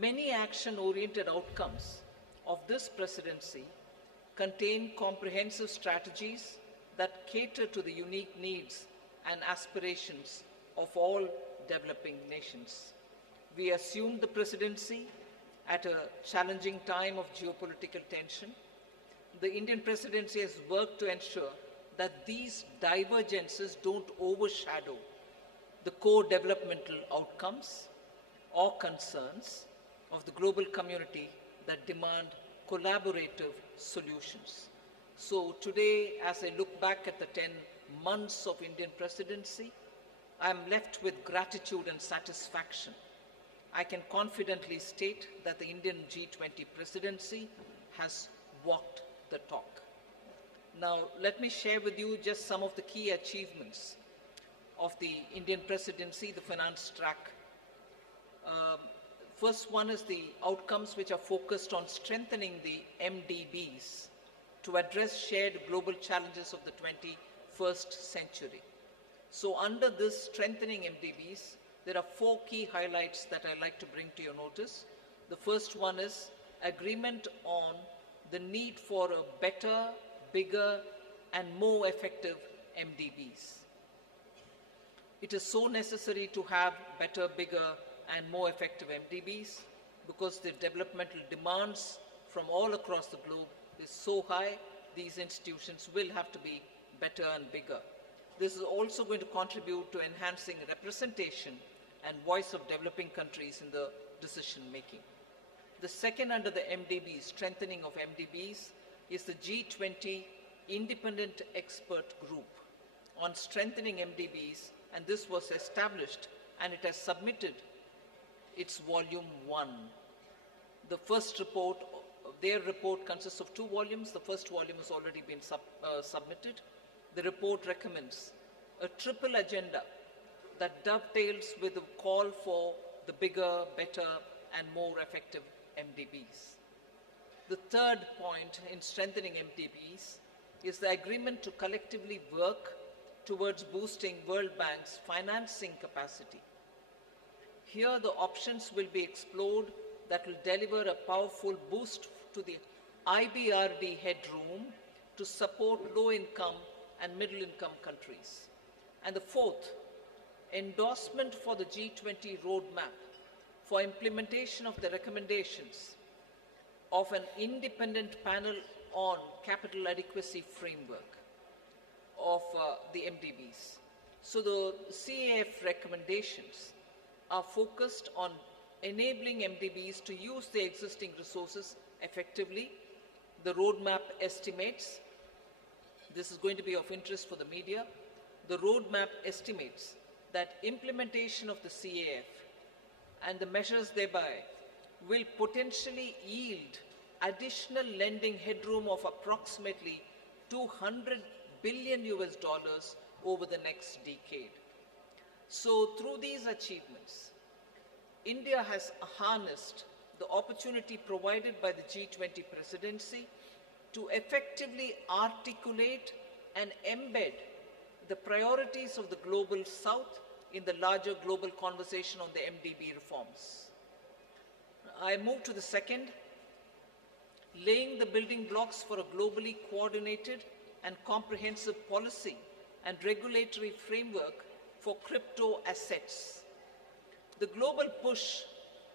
Many action-oriented outcomes of this presidency contain comprehensive strategies that cater to the unique needs and aspirations of all developing nations. We assumed the presidency at a challenging time of geopolitical tension. The Indian presidency has worked to ensure that these divergences don't overshadow the core developmental outcomes or concerns of the global community that demand collaborative solutions. So today, as I look back at the 10 months of Indian presidency, I am left with gratitude and satisfaction. I can confidently state that the Indian G20 presidency has walked the talk. Now, let me share with you just some of the key achievements of the Indian presidency, the finance track. First one is the outcomes which are focused on strengthening the MDBs to address shared global challenges of the 21st century. So under this strengthening MDBs, there are 4 key highlights that I'd like to bring to your notice. The first one is agreement on the need for a better, bigger, and more effective MDBs. It is so necessary to have better, bigger, and more effective MDBs because the developmental demands from all across the globe is so high, these institutions will have to be better and bigger. This is also going to contribute to enhancing representation and voice of developing countries in the decision making. The second under the MDBs, strengthening of MDBs, is the G20 Independent Expert Group on strengthening MDBs, and this was established and it has submitted its volume 1. The first report, their report consists of 2 volumes. The first volume has already been submitted. The report recommends a triple agenda that dovetails with the call for the bigger, better, and more effective MDBs. The third point in strengthening MDBs is the agreement to collectively work towards boosting World Bank's financing capacity. Here, the options will be explored that will deliver a powerful boost to the IBRD headroom to support low-income and middle-income countries. And the fourth, endorsement for the G20 roadmap for implementation of the recommendations of an independent panel on capital adequacy framework of the MDBs. So the CAF recommendations are focused on enabling MDBs to use their existing resources effectively. The roadmap estimates, this is going to be of interest for the media, the roadmap estimates that implementation of the CAF and the measures thereby will potentially yield additional lending headroom of approximately $200 billion over the next decade. So through these achievements, India has harnessed the opportunity provided by the G20 presidency to effectively articulate and embed the priorities of the global South in the larger global conversation on the MDB reforms. I move to the second, laying the building blocks for a globally coordinated and comprehensive policy and regulatory framework for crypto assets. The global push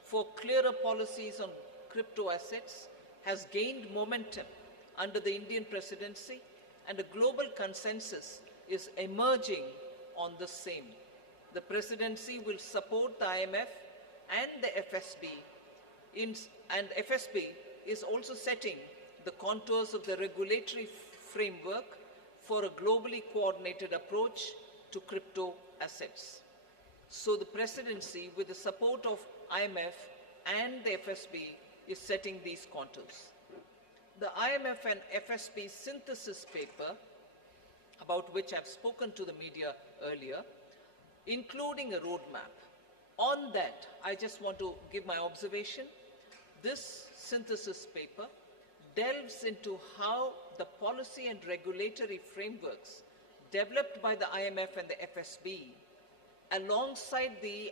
for clearer policies on crypto assets has gained momentum under the Indian presidency, and a global consensus is emerging on the same. The presidency will support the IMF and the FSB, and FSB is also setting the contours of the regulatory framework for a globally coordinated approach to crypto assets. So the presidency, with the support of IMF and the FSB, is setting these contours. The IMF and FSB synthesis paper, about which I've spoken to the media earlier, including a roadmap. On that, I just want to give my observation. This synthesis paper delves into how the policy and regulatory frameworks developed by the IMF and the FSB alongside the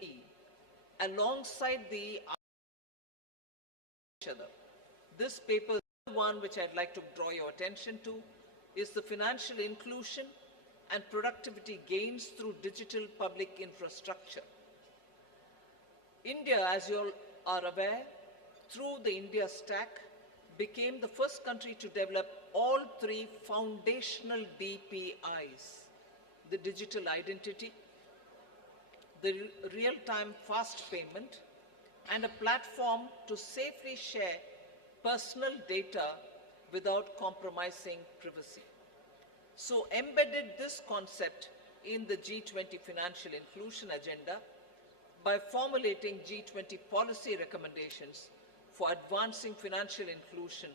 This paper, one which I'd like to draw your attention to, is the financial inclusion and productivity gains through digital public infrastructure. India, as you all are aware, through the India Stack, became the first country to develop all three foundational DPIs: the digital identity, the real-time fast payment, and a platform to safely share personal data without compromising privacy. So embedded this concept in the G20 financial inclusion agenda by formulating G20 policy recommendations for advancing financial inclusion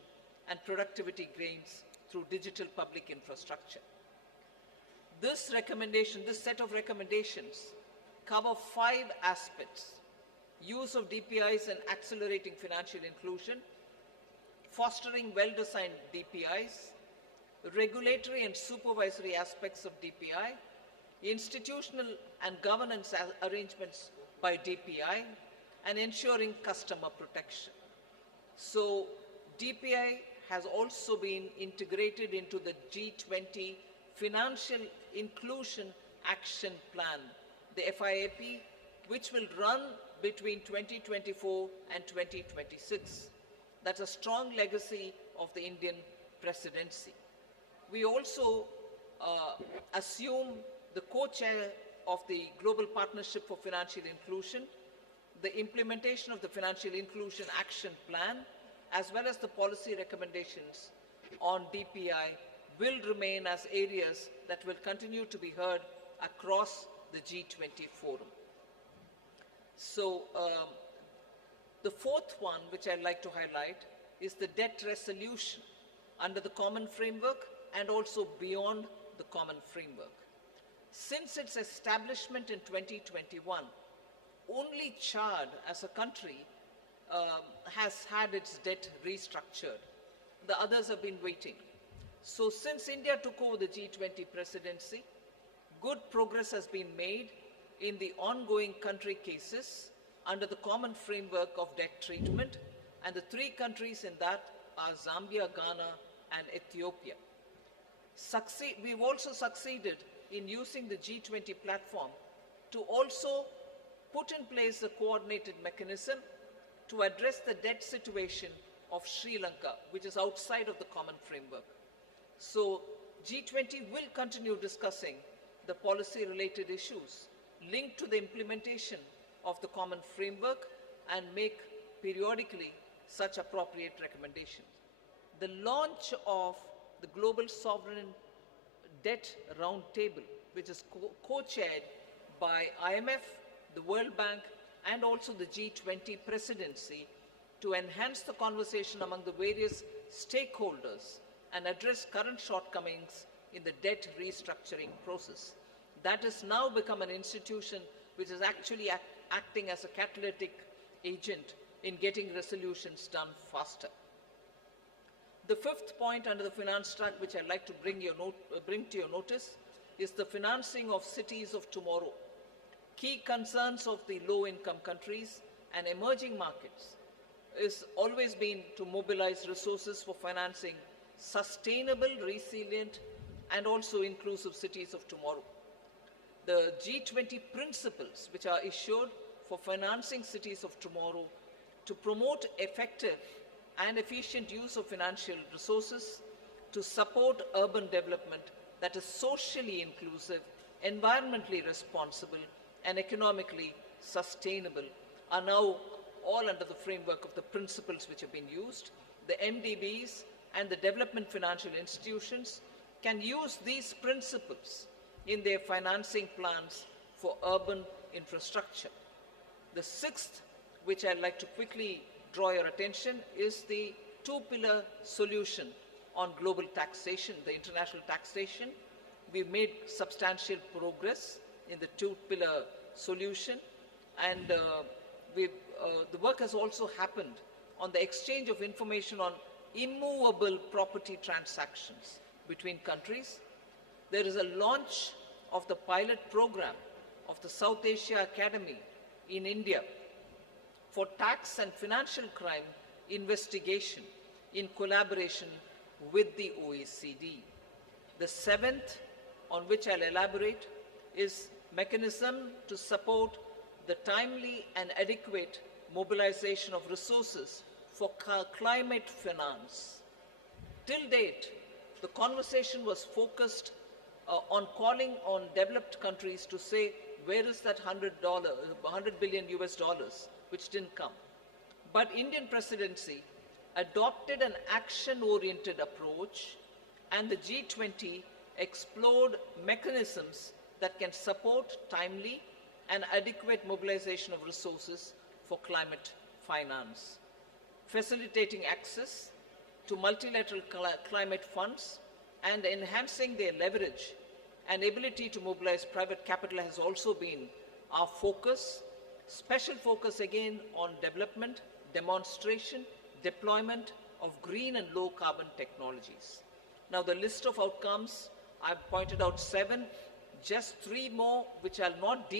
and productivity gains through digital public infrastructure. This set of recommendations cover 5 aspects: use of DPIs and accelerating financial inclusion, fostering well-designed DPIs, regulatory and supervisory aspects of DPI, institutional and governance arrangements by DPI, and ensuring customer protection. So DPI has also been integrated into the G20 Financial Inclusion Action Plan, the FIAP, which will run between 2024 and 2026. That's a strong legacy of the Indian presidency. We also assume the co-chair of the Global Partnership for Financial Inclusion. The implementation of the Financial Inclusion Action Plan, as well as the policy recommendations on DPI, will remain as areas that will continue to be heard across the G20 forum. So the fourth one, which I'd like to highlight, is the debt resolution under the common framework and also beyond the common framework. Since its establishment in 2021, only Chad as a country has had its debt restructured. The others have been waiting. So since India took over the G20 presidency, good progress has been made in the ongoing country cases under the common framework of debt treatment, and the 3 countries in that are Zambia, Ghana, and Ethiopia. We've also succeeded in using the G20 platform to also put in place a coordinated mechanism to address the debt situation of Sri Lanka, which is outside of the common framework. So G20 will continue discussing the policy-related issues linked to the implementation of the common framework and make periodically such appropriate recommendations. The launch of the Global Sovereign Debt Roundtable, which is co-chaired by IMF, the World Bank, and also the G20 presidency, to enhance the conversation among the various stakeholders and address current shortcomings in the debt restructuring process. That has now become an institution which is actually acting as a catalytic agent in getting resolutions done faster. The fifth point under the finance track, which I'd like to bring to your notice, is the financing of cities of tomorrow. Key concerns of the low-income countries and emerging markets is always been to mobilize resources for financing sustainable, resilient, and also inclusive cities of tomorrow. The G20 principles, which are issued for financing cities of tomorrow to promote effective and efficient use of financial resources to support urban development that is socially inclusive, environmentally responsible, and economically sustainable, are now all under the framework of the principles which have been used. The MDBs and the development financial institutions can use these principles in their financing plans for urban infrastructure. The sixth, which I'd like to quickly draw your attention, is the 2-pillar solution on global taxation, the international taxation. We've made substantial progress in the 2-pillar solution, and the work has also happened on the exchange of information on immovable property transactions between countries. There is a launch of the pilot program of the South Asia Academy in India for tax and financial crime investigation in collaboration with the OECD. The seventh, on which I'll elaborate, is mechanism to support the timely and adequate mobilization of resources for climate finance. Till date, the conversation was focused on calling on developed countries to say, where is that $100 billion US dollars, which didn't come. But Indian presidency adopted an action-oriented approach, and the G20 explored mechanisms that can support timely and adequate mobilization of resources for climate finance, facilitating access to multilateral climate funds and enhancing their leverage and ability to mobilize private capital has also been our focus. Special focus again on development, demonstration, deployment of green and low carbon technologies. Now the list of outcomes, I've pointed out 7, just 3 more which I'll not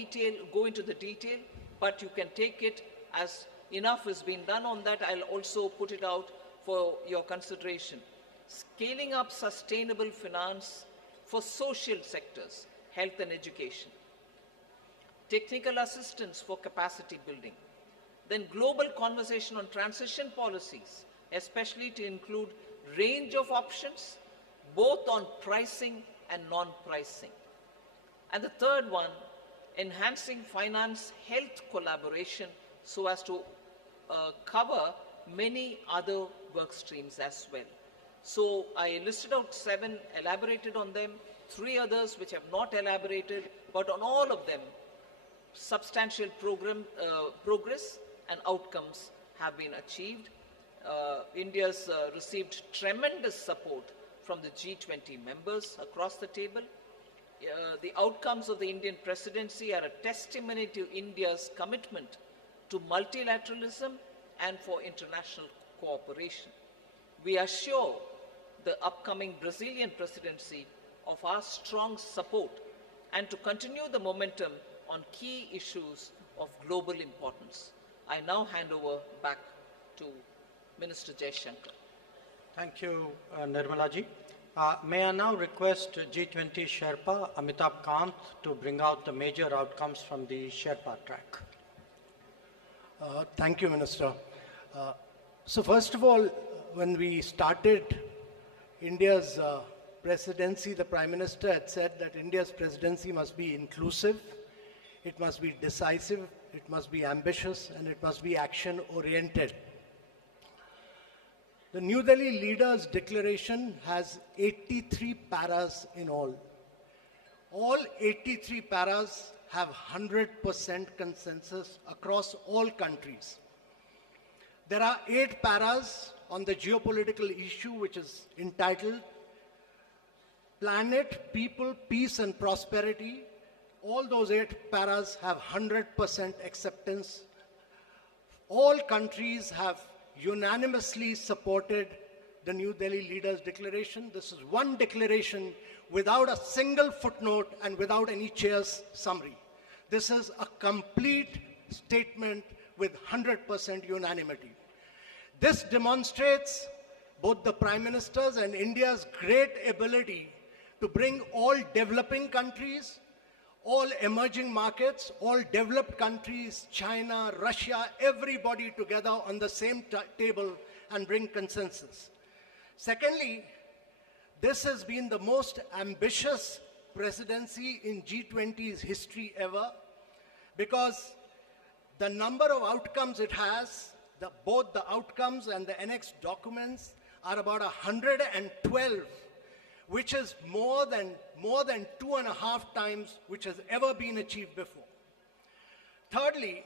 go into the detail, but you can take it as enough has been done on that. I'll also put it out for your consideration. Scaling up sustainable finance for social sectors, health and education. Technical assistance for capacity building. Then global conversation on transition policies, especially to include range of options, both on pricing and non-pricing. And the third one, enhancing finance health collaboration so as to cover many other work streams as well. So I listed out 7, elaborated on them, 3 others which have not elaborated, but on all of them, substantial progress and outcomes have been achieved. India's received tremendous support from the G20 members across the table. The outcomes of the Indian presidency are a testimony to India's commitment to multilateralism and for international cooperation. We assure the upcoming Brazilian presidency of our strong support and to continue the momentum on key issues of global importance. I now hand over back to Minister Jaishankar. Thank you, Nirmala ji. May I now request G20 Sherpa Amitabh Kant to bring out the major outcomes from the Sherpa track. Thank you, Minister. So first of all, when we started India's presidency, the Prime Minister had said that India's presidency must be inclusive, it must be decisive, it must be ambitious, and it must be action-oriented. The New Delhi Leaders' Declaration has 83 paras in all. All 83 paras have 100% consensus across all countries. There are 8 paras on the geopolitical issue, which is entitled Planet, People, Peace and Prosperity. All those 8 paras have 100% acceptance. All countries have unanimously supported the New Delhi Leaders' Declaration. This is one declaration without a single footnote and without any chair's summary. This is a complete statement with 100% unanimity. This demonstrates both the Prime Minister's and India's great ability to bring all developing countries, all emerging markets, all developed countries, China, Russia, everybody together on the same table and bring consensus. Secondly, this has been the most ambitious presidency in G20's history ever, because the number of outcomes it has, both the outcomes and the annexed documents, are about 112, which is more than 2.5 times which has ever been achieved before. Thirdly,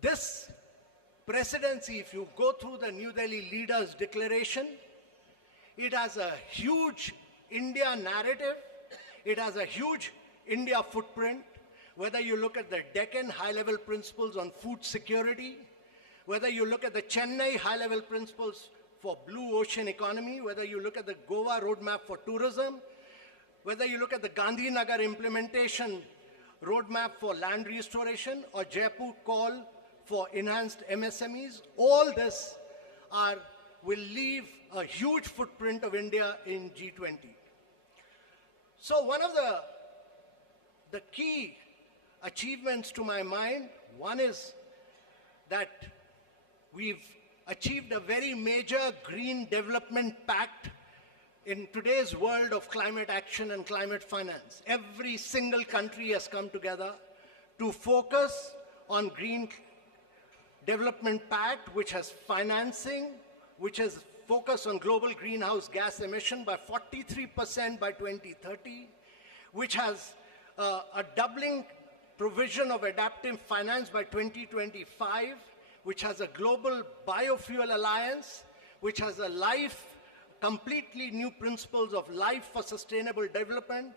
this presidency, if you go through the New Delhi Leaders' Declaration, it has a huge India narrative, it has a huge India footprint, whether you look at the Deccan high-level principles on food security, whether you look at the Chennai high-level principles for blue ocean economy, whether you look at the Goa roadmap for tourism, whether you look at the Gandhinagar implementation roadmap for land restoration, or Jaipur call for enhanced MSMEs, all this are will leave a huge footprint of India in G20. So one of the key achievements to my mind, one is that we've achieved a very major green development pact in today's world of climate action and climate finance. Every single country has come together to focus on green development pact, which has financing, which has focus on global greenhouse gas emission by 43% by 2030, which has a doubling provision of adaptive finance by 2025, which has a global biofuel alliance, which has completely new principles of life for sustainable development,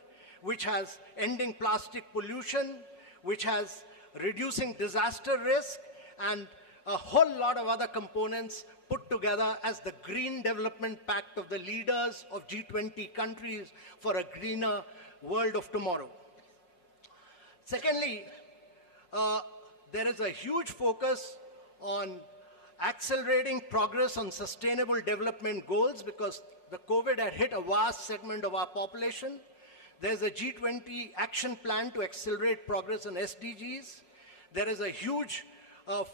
which has ending plastic pollution, which has reducing disaster risk, and a whole lot of other components put together as the Green Development Pact of the leaders of G20 countries for a greener world of tomorrow. Secondly, there is a huge focus on accelerating progress on sustainable development goals because the COVID had hit a vast segment of our population. There's a G20 action plan to accelerate progress on SDGs. There is a huge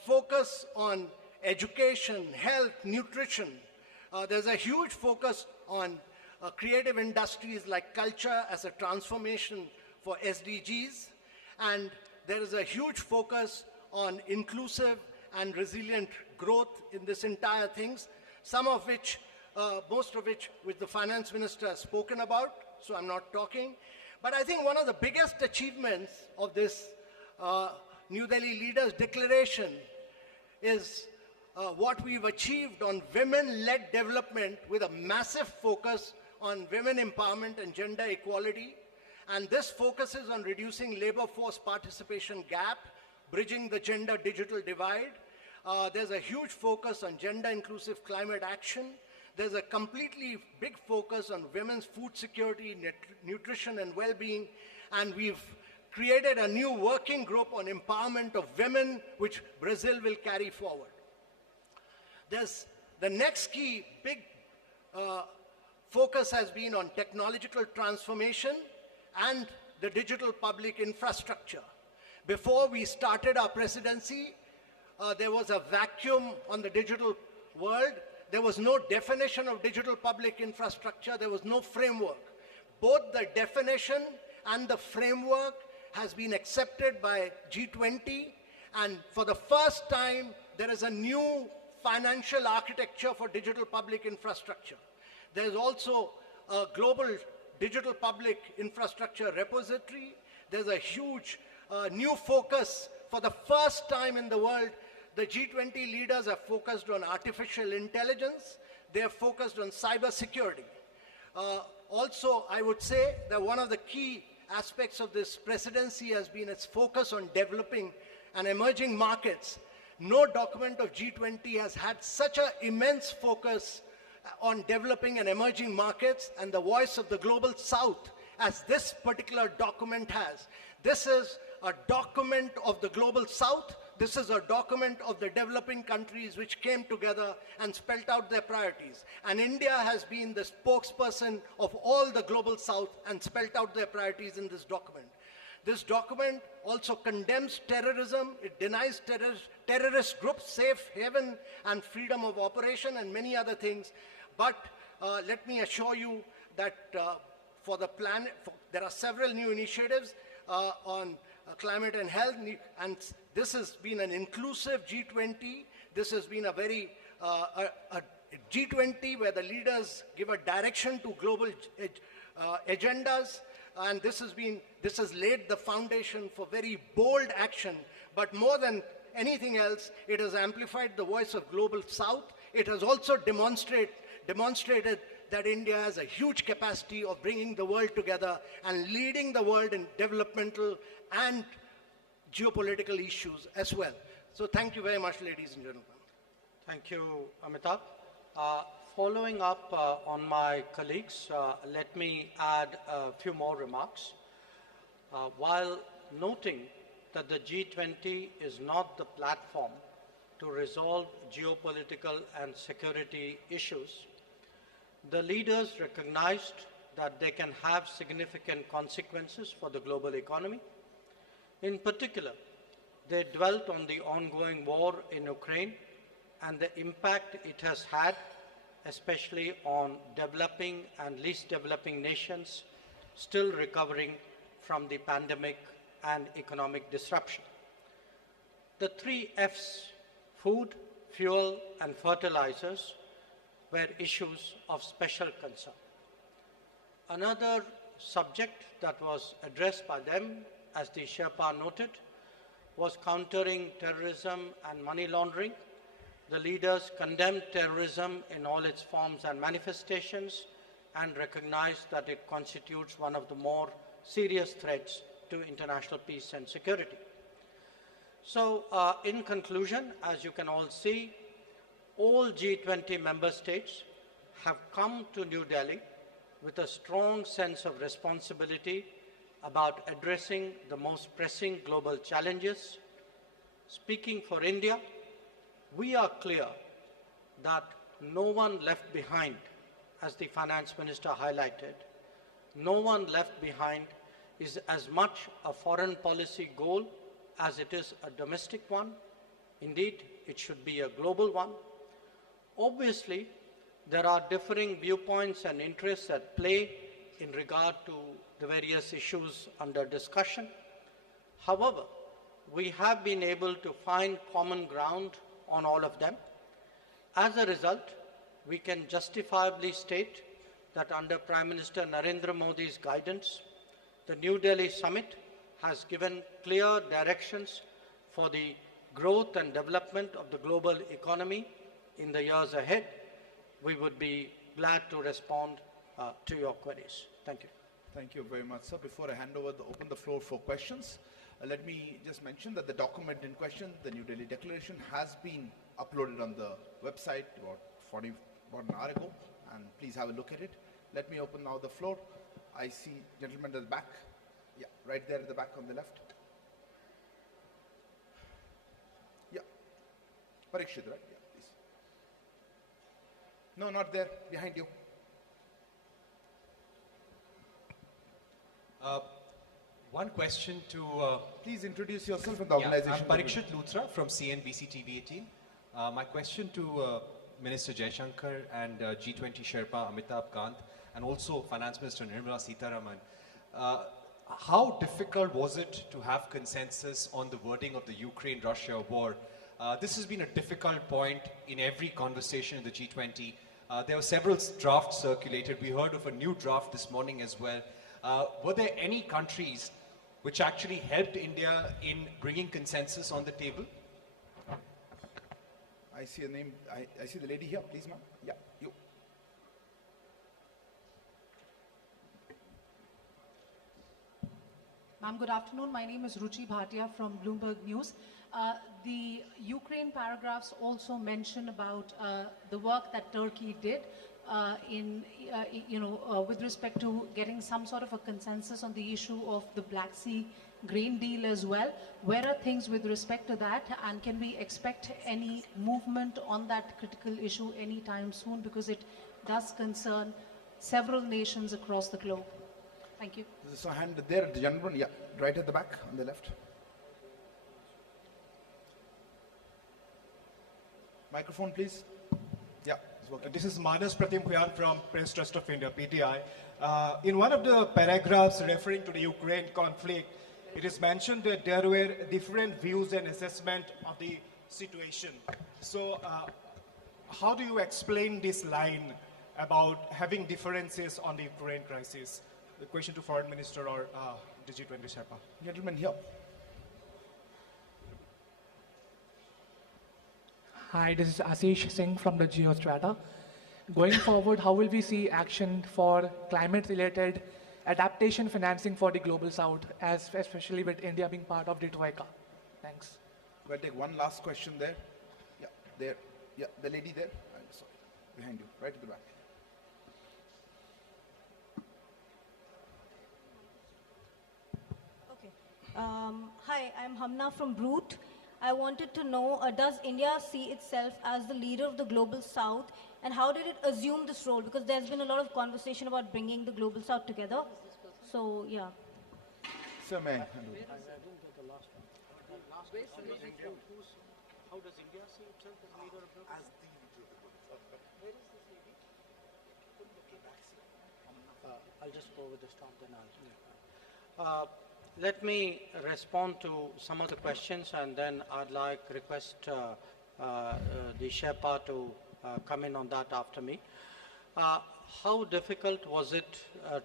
focus on education, health, nutrition. There's a huge focus on creative industries like culture as a transformation for SDGs. And there is a huge focus on inclusive and resilient growth in this entire thing, some of which, most of which the finance minister has spoken about, so I'm not talking. But I think one of the biggest achievements of this New Delhi Leaders Declaration is what we've achieved on women-led development with a massive focus on women empowerment and gender equality. And this focuses on reducing labor force participation gap, bridging the gender digital divide. There's a huge focus on gender inclusive climate action. There's a completely big focus on women's food security, nutrition and well-being. And we've created a new working group on empowerment of women, which Brazil will carry forward. There's the next key big focus has been on technological transformation and the digital public infrastructure. Before we started our presidency, there was a vacuum on the digital world. There was no definition of digital public infrastructure. There was no framework. Both the definition and the framework has been accepted by G20. And for the first time, there is a new financial architecture for digital public infrastructure. There is also a global digital public infrastructure repository. There's a huge new focus. For the first time in the world, the G20 leaders have focused on artificial intelligence. They have focused on cybersecurity. Also, I would say that one of the key aspects of this presidency has been its focus on developing and emerging markets. No document of G20 has had such an immense focus on developing and emerging markets and the voice of the global south as this particular document has. This is a document of the global south. This is a document of the developing countries which came together and spelled out their priorities. And India has been the spokesperson of all the global south and spelled out their priorities in this document. This document also condemns terrorism. It denies terrorist groups safe haven and freedom of operation and many other things. But let me assure you that for the planet, there are several new initiatives on climate and health, and this has been an inclusive G20. This has been a very a G20 where the leaders give a direction to global agendas, and this has laid the foundation for very bold action. But more than anything else, it has amplified the voice of global south. It has also demonstrated that India has a huge capacity of bringing the world together and leading the world in developmental and geopolitical issues as well. So thank you very much, ladies and gentlemen. Thank you, Amitabh. Following up on my colleagues, let me add a few more remarks. While noting that the G20 is not the platform to resolve geopolitical and security issues, the leaders recognized that they can have significant consequences for the global economy. In particular, they dwelt on the ongoing war in Ukraine and the impact it has had, especially on developing and least developing nations still recovering from the pandemic and economic disruption. The 3 F's, food, fuel, and fertilizers, were issues of special concern. Another subject that was addressed by them, as the Sherpa noted, was countering terrorism and money laundering. The leaders condemned terrorism in all its forms and manifestations and recognized that it constitutes one of the more serious threats to international peace and security. So, in conclusion, as you can all see, all G20 member states have come to New Delhi with a strong sense of responsibility about addressing the most pressing global challenges. Speaking for India, we are clear that no one left behind, as the finance minister highlighted. No one left behind is as much a foreign policy goal as it is a domestic one. Indeed, it should be a global one. Obviously, there are differing viewpoints and interests at play in regard to the various issues under discussion. However, we have been able to find common ground on all of them. As a result, we can justifiably state that under Prime Minister Narendra Modi's guidance, the New Delhi summit has given clear directions for the growth and development of the global economy in the years ahead. We would be glad to respond to your queries. Thank you. Thank you very much, sir. Before I hand over, open the floor for questions, let me just mention that the document in question, the New Delhi Declaration, has been uploaded on the website about an hour ago, and please have a look at it. Let me open now the floor. I see gentleman at the back. Yeah, right there at the back on the left. Yeah. Parikshit, right? Yeah, please. No, not there. Behind you. One question to... Please introduce yourself and the organization. I'm Parikshit Luthra from CNBC TV 18. My question to Minister Jaishankar and G20 Sherpa Amitabh Kant and also Finance Minister Nirmala Sitharaman. How difficult was it to have consensus on the wording of the Ukraine-Russia war? This has been a difficult point in every conversation in the G20. There were several drafts circulated. We heard of a new draft this morning as well. Were there any countries which actually helped India in bringing consensus on the table? I see a name. I see the lady here. Please, ma'am. Yeah, you. Ma'am, good afternoon. My name is Ruchi Bhatia from Bloomberg News. The Ukraine paragraphs also mention about the work that Turkey did with respect to getting some sort of a consensus on the issue of the Black Sea grain deal as well. Where are things with respect to that, and can we expect any movement on that critical issue anytime soon, because it does concern several nations across the globe? Thank you. There's a hand there, the gentleman, yeah, right at the back on the left. Microphone, please. Yeah, it's working. This is Manas Pratim Huyan from Press Trust of India, PTI. In one of the paragraphs referring to the Ukraine conflict, it is mentioned that there were different views and assessment of the situation. So, how do you explain this line about having differences on the Ukraine crisis? The question to Foreign Minister or the G20 Sherpa. Gentleman here. Hi, this is Ashish Singh from the Geostrata. Going forward, how will we see action for climate-related adaptation financing for the Global South, especially with India being part of the Troika? Thanks. We'll take one last question there. Yeah, there. Yeah, the lady there. I'm sorry. Behind you, right at the back. Okay. Hi, I'm Hamna from Brute. I wanted to know, does India see itself as the leader of the global south, and how did it assume this role? Because there's been a lot of conversation about bringing the global south together. So, yeah. Sir, may I hand over? How does India see itself as leader of the I'll just go with the stop, then I'll. Let me respond to some of the questions, and then I'd like request the Sherpa to come in on that after me. How difficult was it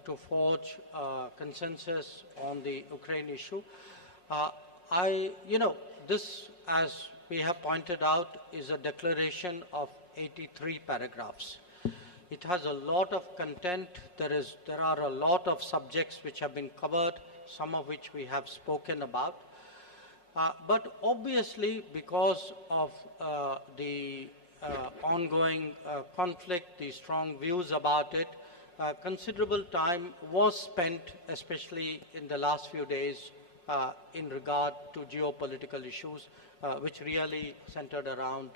to forge consensus on the Ukraine issue? This, as we have pointed out, is a declaration of 83 paragraphs. It has a lot of content. There are a lot of subjects which have been covered, some of which we have spoken about. But obviously, because of the ongoing conflict, the strong views about it, considerable time was spent, especially in the last few days, in regard to geopolitical issues, which really centered around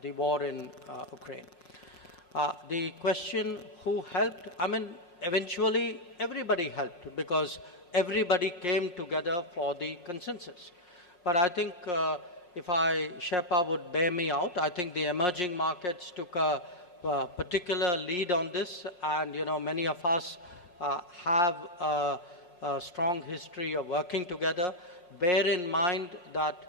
the war in Ukraine. The question who helped, eventually everybody helped because everybody came together for the consensus. But I think if Sherpa would bear me out, I think the emerging markets took a particular lead on this, and many of us have a strong history of working together. Bear in mind that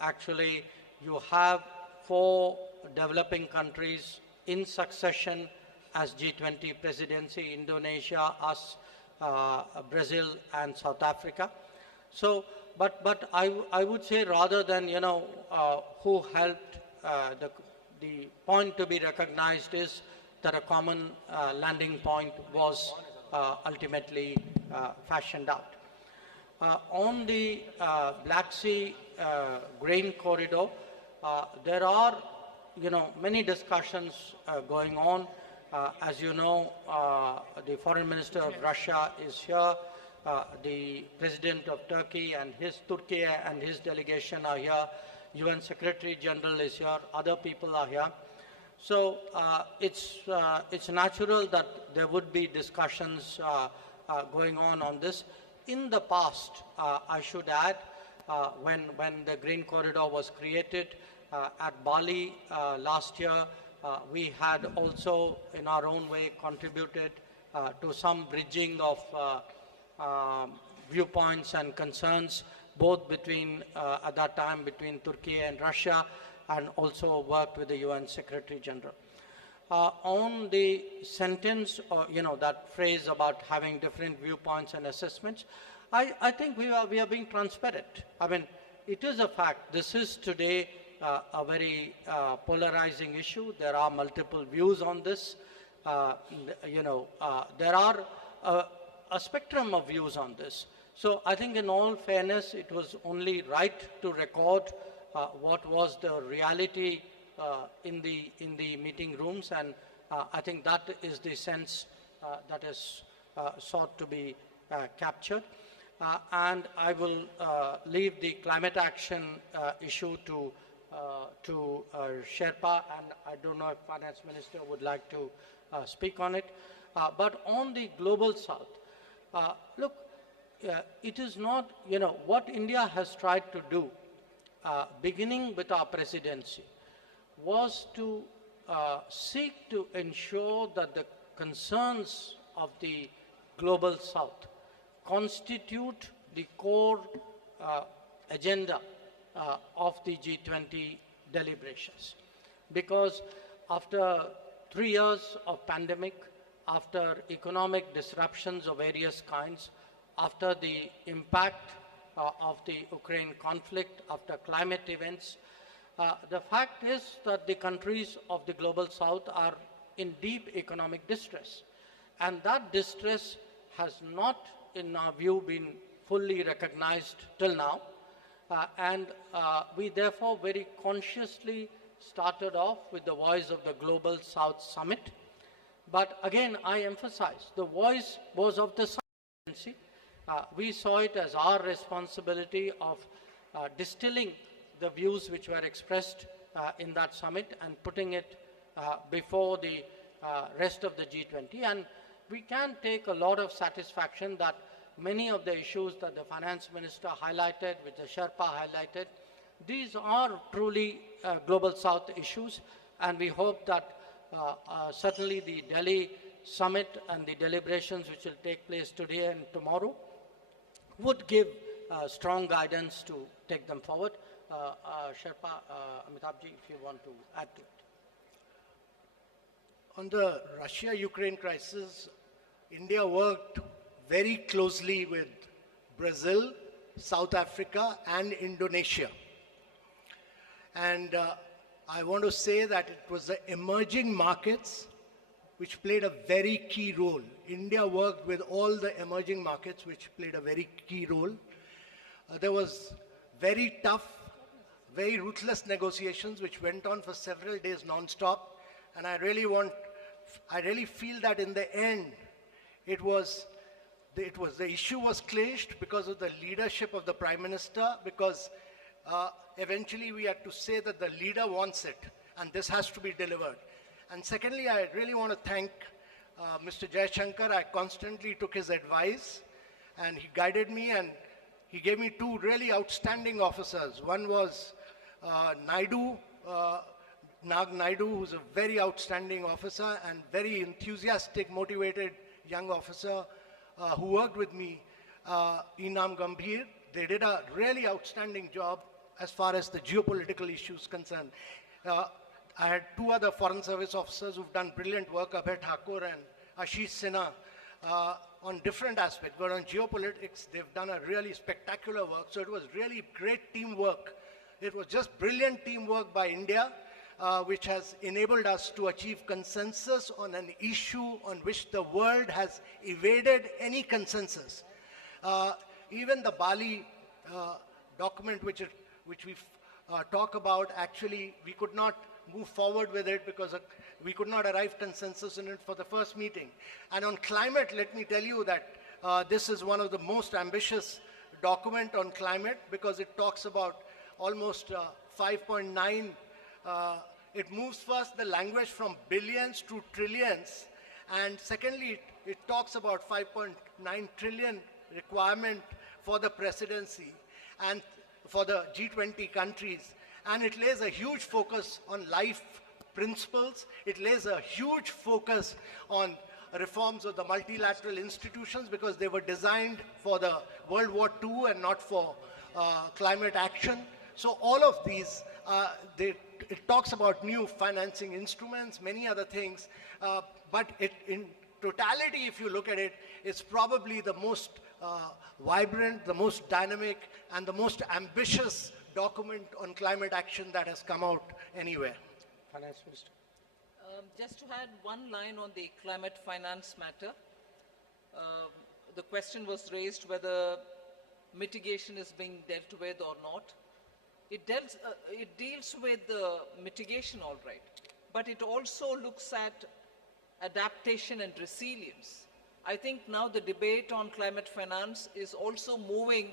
actually you have 4 developing countries in succession as G20 presidency: Indonesia, us, Brazil, and South Africa. So, but I would say, rather than who helped, the point to be recognized is that a common landing point was ultimately fashioned out. On the Black Sea grain corridor, there are many discussions going on. As you know, the Foreign Minister of Russia is here. The President of Turkey and his delegation are here. UN Secretary General is here. Other people are here. So it's natural that there would be discussions going on this. In the past, I should add, when the Green Corridor was created at Bali last year, we had also, in our own way, contributed to some bridging of viewpoints and concerns, both between, at that time, between Turkey and Russia, and also worked with the UN Secretary General. On the sentence, that phrase about having different viewpoints and assessments, I think we are being transparent. It is a fact. This is today a very polarizing issue. There are multiple views on this. There are a spectrum of views on this. So I think, in all fairness, it was only right to record what was the reality in the meeting rooms, and I think that is the sense that is sought to be captured. And I will leave the climate action issue to Sherpa, and I don't know if Finance Minister would like to speak on it. But on the global south, look, it is not, what India has tried to do, beginning with our presidency, was to seek to ensure that the concerns of the global south constitute the core agenda of the G20 deliberations. Because after 3 years of pandemic, after economic disruptions of various kinds, after the impact of the Ukraine conflict, after climate events, the fact is that the countries of the global south are in deep economic distress. And that distress has not, in our view, been fully recognized till now. And we therefore very consciously started off with the Voice of the Global South Summit. But again, I emphasize, the voice was of the presidency. We saw it as our responsibility of distilling the views which were expressed in that summit and putting it before the rest of the G20. And we can take a lot of satisfaction that many of the issues that the finance minister highlighted, which the Sherpa highlighted, these are truly global south issues, and we hope that certainly the Delhi summit and the deliberations which will take place today and tomorrow would give strong guidance to take them forward. Sherpa, Amitabhji, if you want to add to it. On the Russia-Ukraine crisis, India worked very closely with Brazil, South Africa, and Indonesia. And I want to say that it was the emerging markets which played a very key role. India worked with all the emerging markets which played a very key role. There was very tough, very ruthless negotiations which went on for several days non-stop. And I really feel that in the end, the issue was clinched because of the leadership of the Prime Minister, because eventually we had to say that the leader wants it, and this has to be delivered. And secondly, I really want to thank Mr. Jaishankar. I constantly took his advice, and he guided me, and he gave me two really outstanding officers. One was Naidu, Nag Naidu, who's a very outstanding officer and very enthusiastic, motivated young officer who worked with me, Inam Gambhir. They did a really outstanding job as far as the geopolitical issues concerned. I had two other Foreign Service officers who've done brilliant work, Abhay Thakur and Ashish Sinha, on different aspects. But on geopolitics, they've done a really spectacular work. So it was really great teamwork. It was just brilliant teamwork by India, which has enabled us to achieve consensus on an issue on which the world has evaded any consensus. Even the Bali document, which we talk about, actually, we could not move forward with it because we could not arrive consensus in it for the first meeting. And on climate, let me tell you that this is one of the most ambitious document on climate, because it talks about almost 5.9. It moves first the language from billions to trillions, and secondly, it talks about 5.9 trillion requirement for the presidency and for the G20 countries. And it lays a huge focus on life principles. It lays a huge focus on reforms of the multilateral institutions, because they were designed for the World War II and not for climate action. So all of these, it talks about new financing instruments, many other things, but in totality, if you look at it, it's probably the most vibrant, the most dynamic, and the most ambitious document on climate action that has come out anywhere. Finance Minister. Just to add one line on the climate finance matter, the question was raised whether mitigation is being dealt with or not. It deals with the mitigation, all right, but it also looks at adaptation and resilience. I think now the debate on climate finance is also moving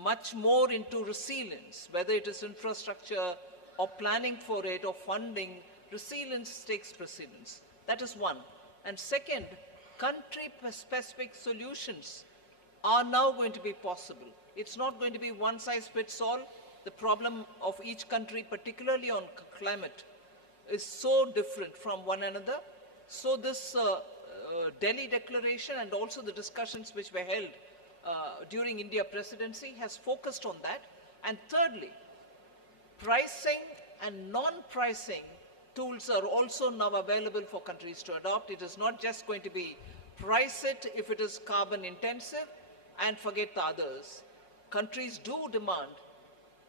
much more into resilience, whether it is infrastructure or planning for it or funding. Resilience takes precedence. That is one. And second, country-specific solutions are now going to be possible. It's not going to be one size fits all. The problem of each country, particularly on climate, is so different from one another. So this Delhi declaration and also the discussions which were held during India presidency has focused on that. And thirdly, pricing and non-pricing tools are also now available for countries to adopt. It is not just going to be price it if it is carbon intensive and forget the others. Countries do demand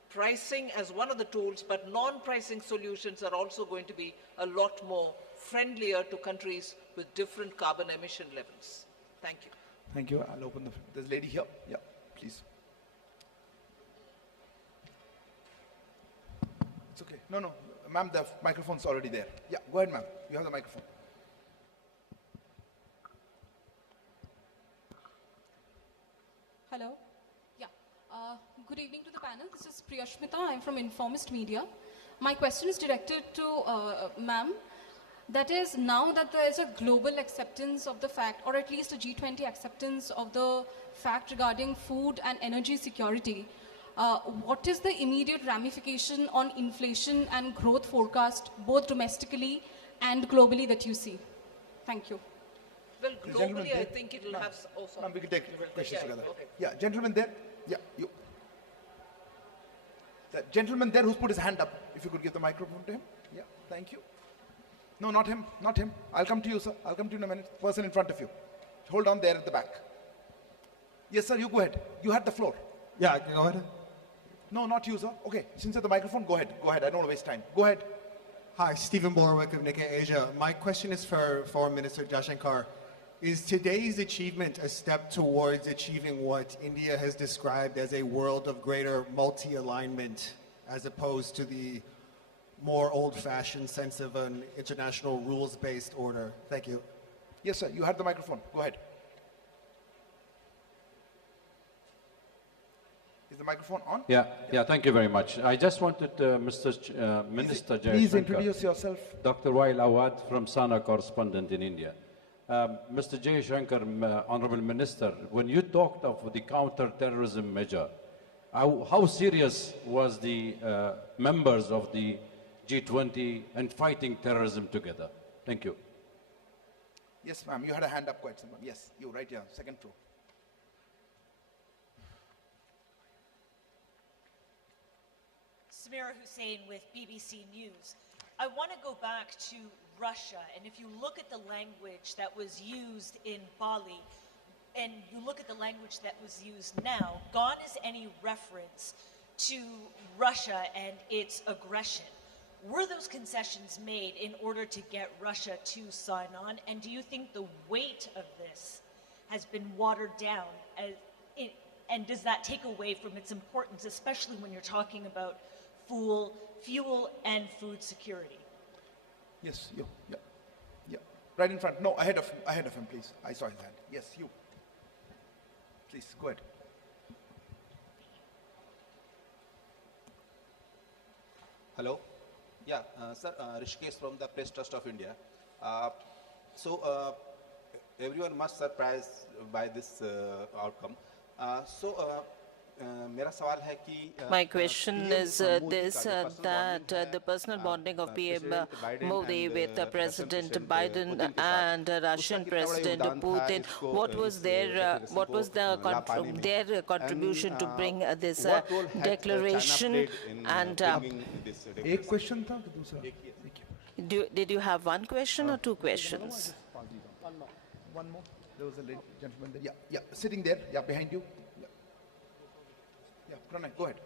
pricing as one of the tools, but non-pricing solutions are also going to be a lot more friendlier to countries with different carbon emission levels. Thank you. Thank you. I'll open there's a lady here. Yeah, please. It's okay. No, ma'am, the microphone's already there. Yeah, go ahead, ma'am. You have the microphone. Hello. Yeah. Good evening to the panel. This is Priya Yashmita. I'm from Informist Media. My question is directed to ma'am. That is, now that there is a global acceptance of the fact, or at least a G20 acceptance of the fact regarding food and energy security, what is the immediate ramification on inflation and growth forecast, both domestically and globally, that you see? Thank you. Well, Gentleman globally, I there. think it will Ma'am. have also. Ma'am, we can take questions together. Okay. Yeah, gentleman there. Yeah, you. The gentleman there who's put his hand up, if you could give the microphone to him. Yeah, thank you. No, not him, not him. I'll come to you, sir. I'll come to you in a minute. Person in front of you. Hold on there at the back. Yes, sir, you go ahead. You had the floor. Yeah, go ahead. No, not you, sir. Okay, since you have the microphone, go ahead. Go ahead. I don't want to waste time. Go ahead. Hi, Stephen Borwick of Nikkei Asia. My question is for Foreign Minister Jaishankar. Is today's achievement a step towards achieving what India has described as a world of greater multi-alignment, as opposed to the more old-fashioned sense of an international rules-based order? Thank you. Yes, sir. You had the microphone. Go ahead. Is the microphone on? Yeah, thank you very much. I just wanted Minister Please Jaishankar, introduce yourself. Dr. Wail Awad from Sana, correspondent in India. Mr. Jaishankar, Honorable Minister, when you talked of the counter-terrorism measure, how serious was the members of the G20 and fighting terrorism together? Thank you. Yes, ma'am. You had a hand up quite some. Yes, you right here, second row. Samira Hussain with BBC News. I want to go back to Russia, and if you look at the language that was used in Bali, and you look at the language that was used now, gone is any reference to Russia and its aggression. Were those concessions made in order to get Russia to sign on? And do you think the weight of this has been watered down? And does that take away from its importance, especially when you're talking about fuel and food security? Yes, you. Yeah. Right in front. No, ahead of him, please. I saw his hand. Yes, you. Please, go ahead. Hello. Yeah, sir, Rishikesh from the Press Trust of India. Everyone must surprised by this outcome. My question is this, that the personal bonding of PM Modi with President Biden and Russian President Putin, what was their contribution to bring this declaration? And एक question था कि दूसरा? did you have one question or two questions? One more. There was a gentleman there. Yeah, sitting there. Yeah, behind you. Yeah, Pranay, go ahead.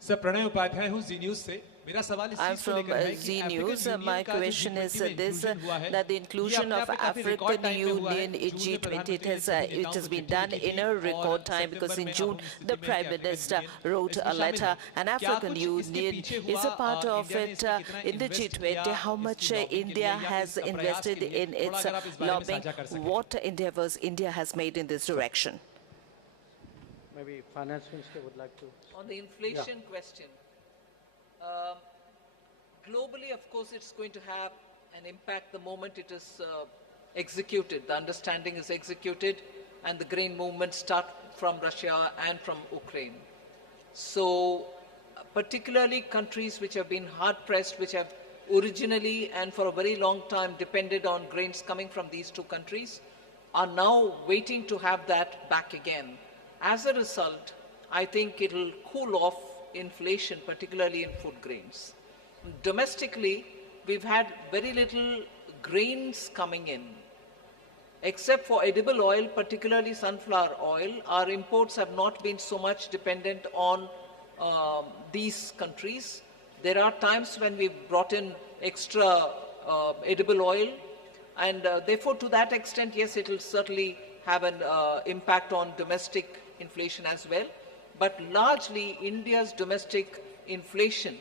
Sir, Pranay Upadhyay हूँ Z News से. मेरा सवाल इस I'm चीज को from लेकर है कि Z African News. Union My का जो question is G20 में this, inclusion हुआ है, that the inclusion ये of अपने आप में काफी record African time में हुआ है. Union in जून में G20, प्रधानमंत्री it has been done in a record time, because in June the Prime Minister wrote a letter, and African Union is a part of it in the G20. How much India has invested in its lobbying? What endeavors India has made in this direction? Maybe Finance Minister would like to. On the inflation question, globally, of course, it's going to have an impact the moment it is executed. The understanding is executed and the grain movements start from Russia and from Ukraine. So, particularly countries which have been hard-pressed, which have originally and for a very long time depended on grains coming from these two countries, are now waiting to have that back again. As a result, I think it will cool off inflation, particularly in food grains. Domestically, we've had very little grains coming in. Except for edible oil, particularly sunflower oil, our imports have not been so much dependent on these countries. There are times when we've brought in extra edible oil, and therefore to that extent, yes, it will certainly have an impact on domestic inflation as well. But largely, India's domestic inflation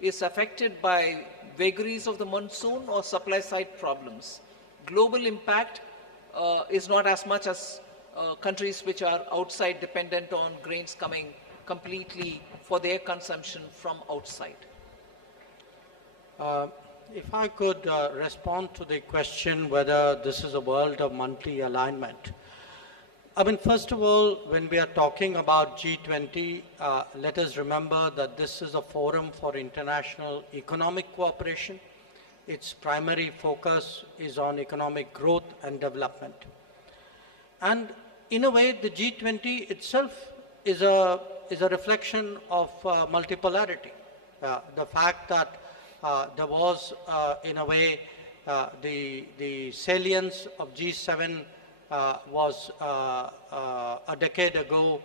is affected by vagaries of the monsoon or supply side problems. Global impact is not as much as countries which are outside dependent on grains coming completely for their consumption from outside? If I could respond to the question whether this is a world of monthly alignment. I mean, first of all, when we are talking about G20, let us remember that this is a forum for international economic cooperation. Its primary focus is on economic growth and development. And in a way, the G20 itself is a reflection of multipolarity. The fact that there was, in a way, the salience of G7 was a decade ago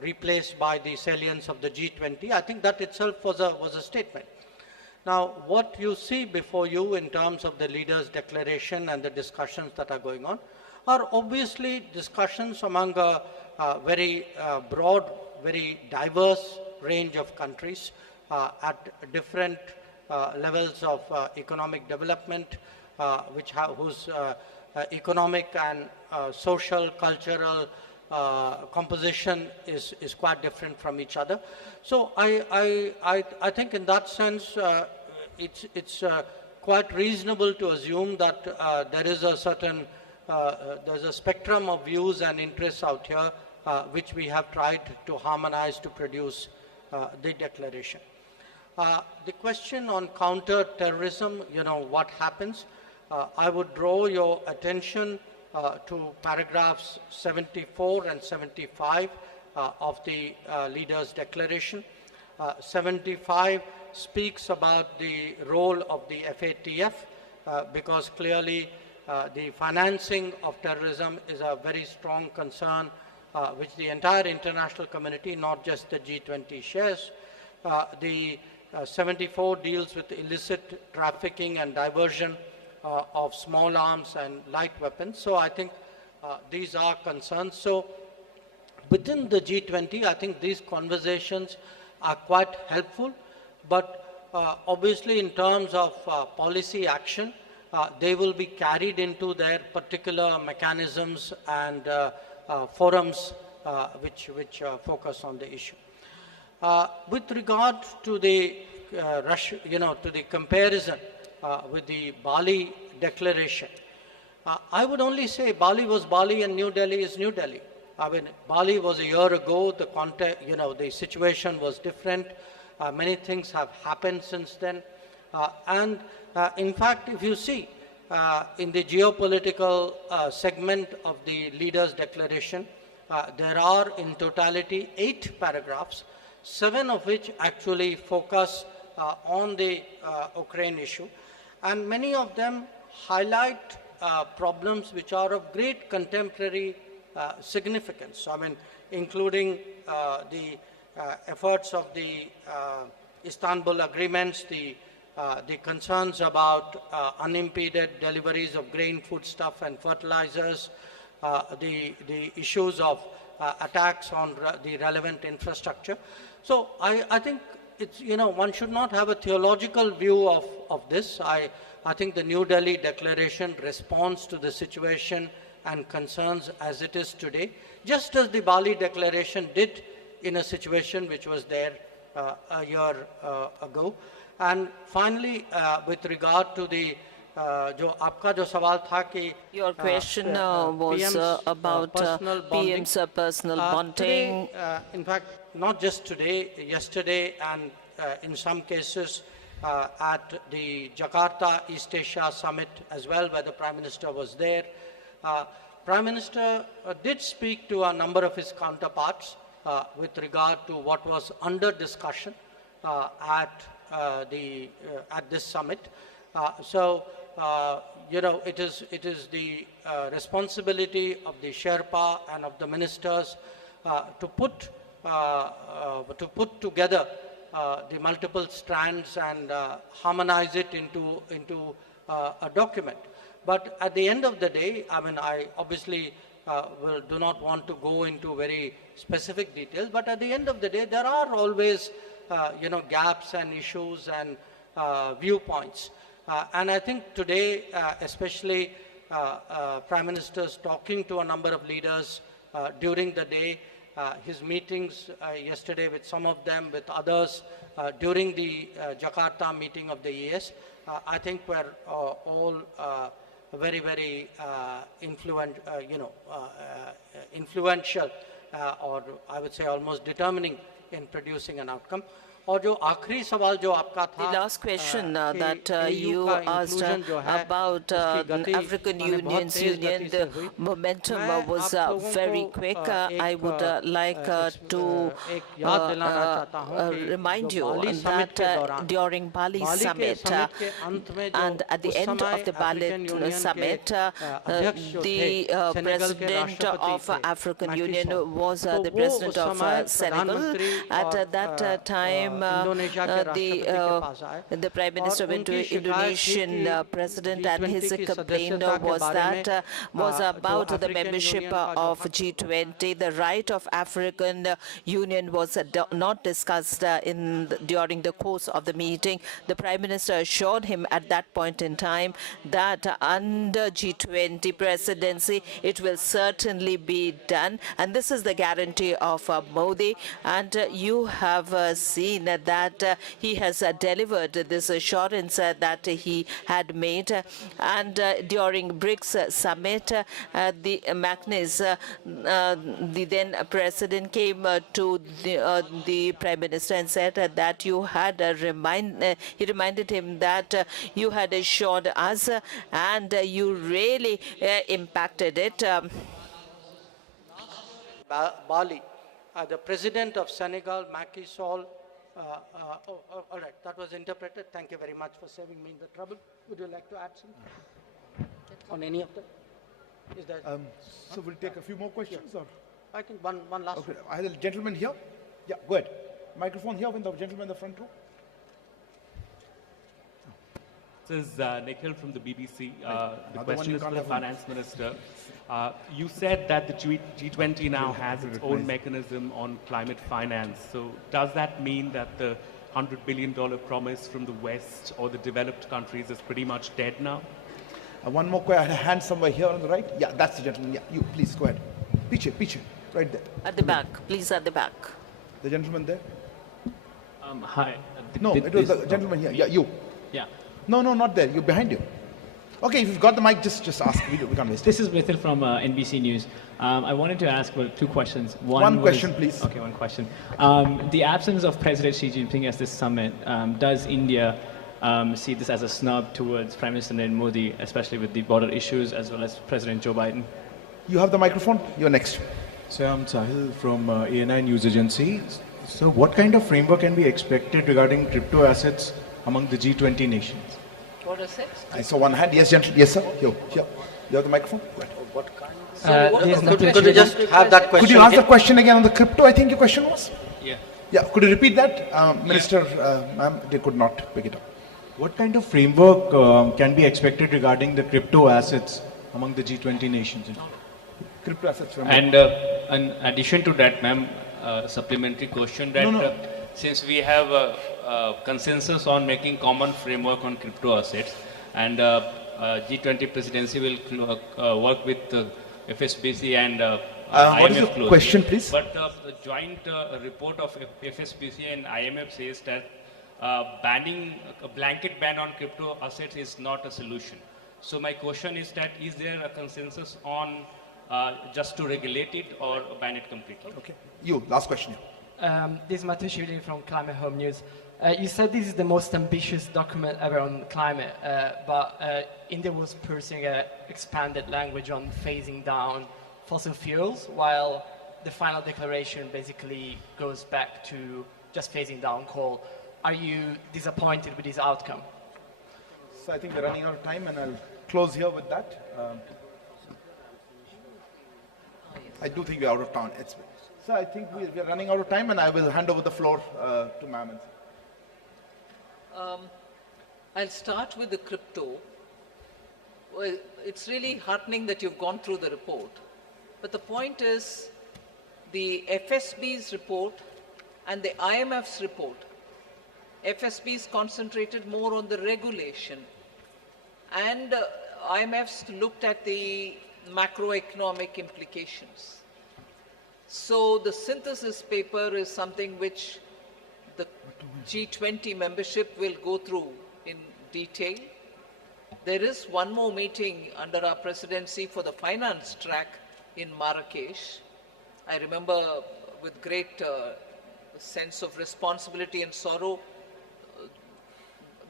replaced by the salience of the G20. I think that itself was a statement. Now, what you see before you in terms of the leaders' declaration and the discussions that are going on are obviously discussions among a very broad, very diverse range of countries at different levels of economic development, whose economic and social, cultural composition is quite different from each other. So I think in that sense, it's quite reasonable to assume that there is a certain, there's a spectrum of views and interests out here which we have tried to harmonize to produce the declaration. The question on counter-terrorism, what happens? I would draw your attention to paragraphs 74 and 75 of the Leaders' Declaration. 75 speaks about the role of the FATF because clearly the financing of terrorism is a very strong concern which the entire international community, not just the G20, shares. The 74 deals with illicit trafficking and diversion of small arms and light weapons. So I think these are concerns. So within the G20, I think these conversations are quite helpful, but obviously in terms of policy action, they will be carried into their particular mechanisms and forums which focus on the issue. With regard to the to the comparison with the Bali Declaration, I would only say Bali was Bali and New Delhi is New Delhi. I mean, Bali was a year ago. The context, the situation was different. Many things have happened since then, and in fact, if you see in the geopolitical segment of the Leaders' Declaration, there are in totality 8 paragraphs, 7 of which actually focus on the Ukraine issue, and many of them highlight problems which are of great contemporary significance. I mean, including the efforts of the Istanbul agreements, the concerns about unimpeded deliveries of grain, foodstuff, and fertilizers, the issues of attacks on the relevant infrastructure. So I think it's, one should not have a theological view of this. I think the New Delhi Declaration responds to the situation and concerns as it is today, just as the Bali Declaration did in a situation which was there a year ago. And finally, with regard to the your question was about PM's personal bonding. Today, in fact, not just today, yesterday, and in some cases at the Jakarta East Asia Summit as well, where the Prime Minister was there. Prime Minister did speak to a number of his counterparts with regard to what was under discussion at this summit. It is the responsibility of the Sherpa and of the ministers to put together the multiple strands and harmonize it into a document. But at the end of the day, I mean, I obviously do not want to go into very specific details, but at the end of the day, there are always, gaps and issues and viewpoints. And I think today, especially Prime Minister's talking to a number of leaders during the day, his meetings yesterday with some of them, with others during the Jakarta meeting of the ES, I think were all very, very influential, or I would say almost determining in producing an outcome. और जो आखिरी सवाल जो आपका था, the last question that you asked about African Union's union, the momentum was very quick. I would like to remind you that during Bali summit and at the end of the Bali summit, the president of African Union was the president of Senegal. At that time, the Prime Minister of Indonesian president and his campaign was about the membership of G20. The right of African Union was not discussed during the course of the meeting. The Prime Minister assured him at that point in time that under G20 presidency, it will certainly be done. And this is the guarantee of Modi. And you have seen that he has delivered this assurance that he had made. And during BRICS summit, the Magnus, the then president, came to the Prime Minister and said that you had he reminded him that you had assured us and you really impacted it. Bali, the president of Senegal, Macky Sall. All right, that was interpreted. Thank you very much for saving me the trouble. Would you like to add something on any of them? Is there? So we'll take a few more questions, or I think one last. Okay, I have a gentleman here. Yeah, go ahead. Microphone here with the gentleman in the front row. This is Nikhil from the BBC. The question is for the Finance Minister. You said that the G20 now has its own mechanism on climate finance. So does that mean that the $100 billion promise from the West or the developed countries is pretty much dead now? One more question. I had a hand somewhere here on the right. Yeah, that's the gentleman. Yeah, you please go ahead. Piche, right there. At the back, please, at the back. The gentleman there. Hi. No, it was the gentleman here. Yeah, you. Yeah. No, not there. You're behind you. Okay, if you've got the mic, just ask. We can't waste it. This is Mithil from NBC News. I wanted to ask two questions. One question, please. Okay, one question. The absence of President Xi Jinping at this summit, does India see this as a snub towards Prime Minister Narendra Modi, especially with the border issues, as well as President Joe Biden? You have the microphone. You're next. So I'm Sahil from ANI News Agency. So what kind of framework can be expected regarding crypto assets among the G20 nations? What assets? I saw one hand. Yes, gentleman. Yes, sir. Here. You have the microphone? Go ahead. What kind? Could you just have that question? Could you ask the question again on the crypto? I think your question was. Yeah. Yeah. Could you repeat that, Minister? Ma'am, they could not pick it up. What kind of framework can be expected regarding the crypto assets among the G20 nations? Crypto assets framework. And in addition to that, ma'am, supplementary question that since we have a consensus on making common framework on crypto assets, and G20 presidency will work with FSBC and IMF what is your closely. question, please? But the joint report of FSBC and IMF says that banning a blanket ban on crypto assets is not a solution. So my question is that is there a consensus on just to regulate it or ban it completely? Okay. You, last question. This is Matthew Shivlin from Climate Home News. You said this is the most ambitious document ever on climate, but India was pursuing an expanded language on phasing down fossil fuels, while the final declaration basically goes back to just phasing down coal. Are you disappointed with this outcome? So I think we're running out of time, and I'll close here with that. I do think we're out of time. So I think we're running out of time, and I will hand over the floor to ma'am. I'll start with the crypto. Well, it's really heartening that you've gone through the report. But the point is, the FSB's report and the IMF's report, FSB's concentrated more on the regulation and IMF's looked at the macroeconomic implications. So the synthesis paper is something which the G20 membership will go through in detail. There is one more meeting under our presidency for the finance track in Marrakesh. I remember with great sense of responsibility and sorrow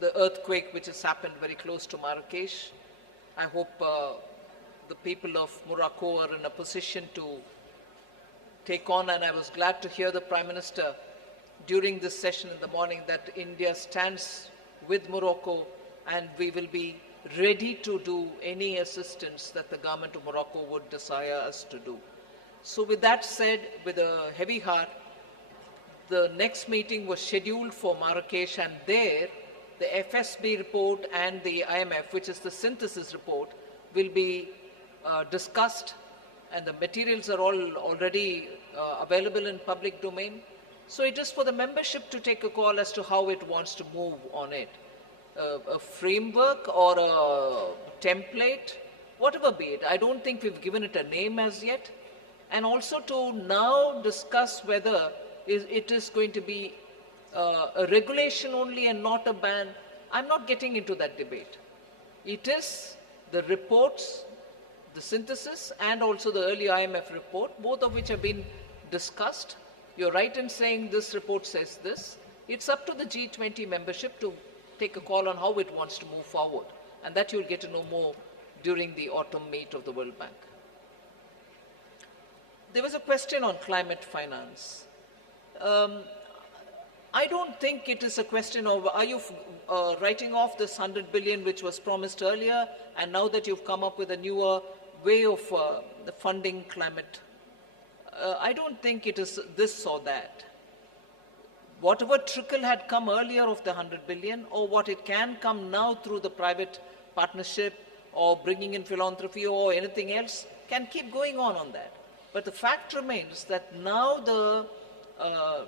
the earthquake which has happened very close to Marrakesh. I hope the people of Morocco are in a position to take on, and I was glad to hear the Prime Minister during this session in the morning that India stands with Morocco and we will be ready to do any assistance that the government of Morocco would desire us to do. So with that said, with a heavy heart, the next meeting was scheduled for Marrakesh, and there the FSB report and the IMF, which is the synthesis report, will be discussed, and the materials are all already available in public domain. So it is for the membership to take a call as to how it wants to move on it. A framework or a template, whatever be it. I don't think we've given it a name as yet. And also to now discuss whether it is going to be a regulation only and not a ban. I'm not getting into that debate. It is the reports, the synthesis, and also the early IMF report, both of which have been discussed. You're right in saying this report says this. It's up to the G20 membership to take a call on how it wants to move forward. And that you'll get to know more during the autumn meet of the World Bank. There was a question on climate finance. I don't think it is a question of are you writing off this 100 billion which was promised earlier, and now that you've come up with a newer way of the funding climate. I don't think it is this or that. Whatever trickle had come earlier of the 100 billion, or what it can come now through the private partnership or bringing in philanthropy or anything else, can keep going on that. But the fact remains that now the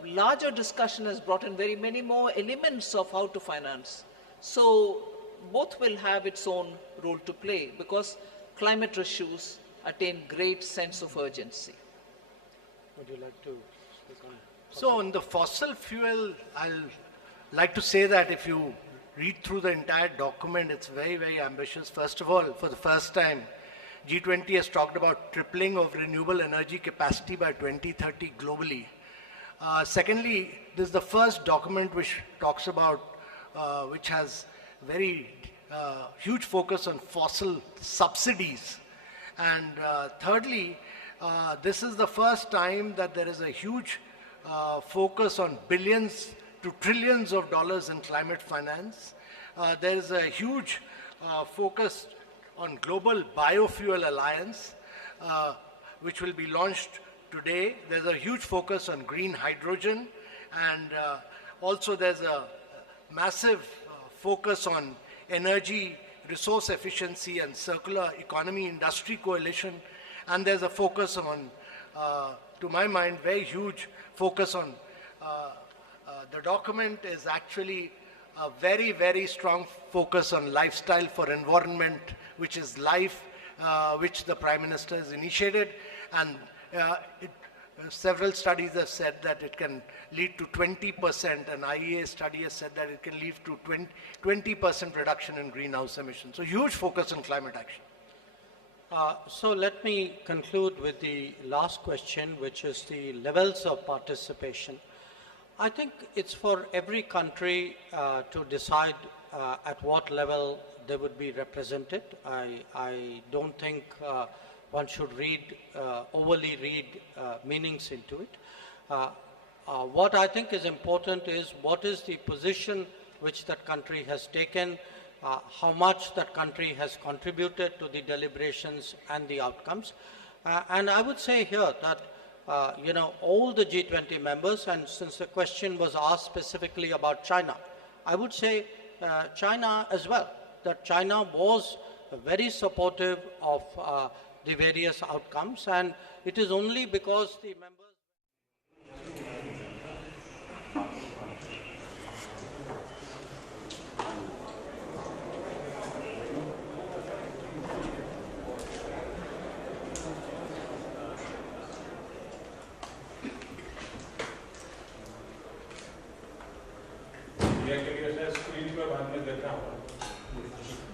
larger discussion has brought in very many more elements of how to finance. So both will have its own role to play because climate issues attain great sense of urgency. Would you like to speak on? So on the fossil fuel, I'll like to say that if you read through the entire document, it's very, very ambitious. First of all, for the first time, G20 has talked about tripling of renewable energy capacity by 2030 globally. Secondly, this is the first document which talks about, which has very huge focus on fossil subsidies. And thirdly, this is the first time that there is a huge focus on billions to trillions of dollars in climate finance. There is a huge focus on Global Biofuel Alliance, which will be launched today. There's a huge focus on green hydrogen, and also there's a massive focus on energy, resource efficiency and circular economy industry coalition, and there's a focus on, to my mind, very huge focus on, the document is actually a very, very strong focus on lifestyle for environment, which is life, which the Prime Minister has initiated, and several studies have said that it can lead to 20%, an IEA study has said that it can lead to 20% reduction in greenhouse emissions. So huge focus on climate action. So let me conclude with the last question, which is the levels of participation. I think it's for every country to decide at what level they would be represented. I don't think one should overly read meanings into it. What I think is important is what is the position which that country has taken, how much that country has contributed to the deliberations and the outcomes. And I would say here that all the G20 members, and since the question was asked specifically about China, I would say China as well, that China was very supportive of the various outcomes, and it is only because the members India के लिए शायद screen पर बाद में देखा होगा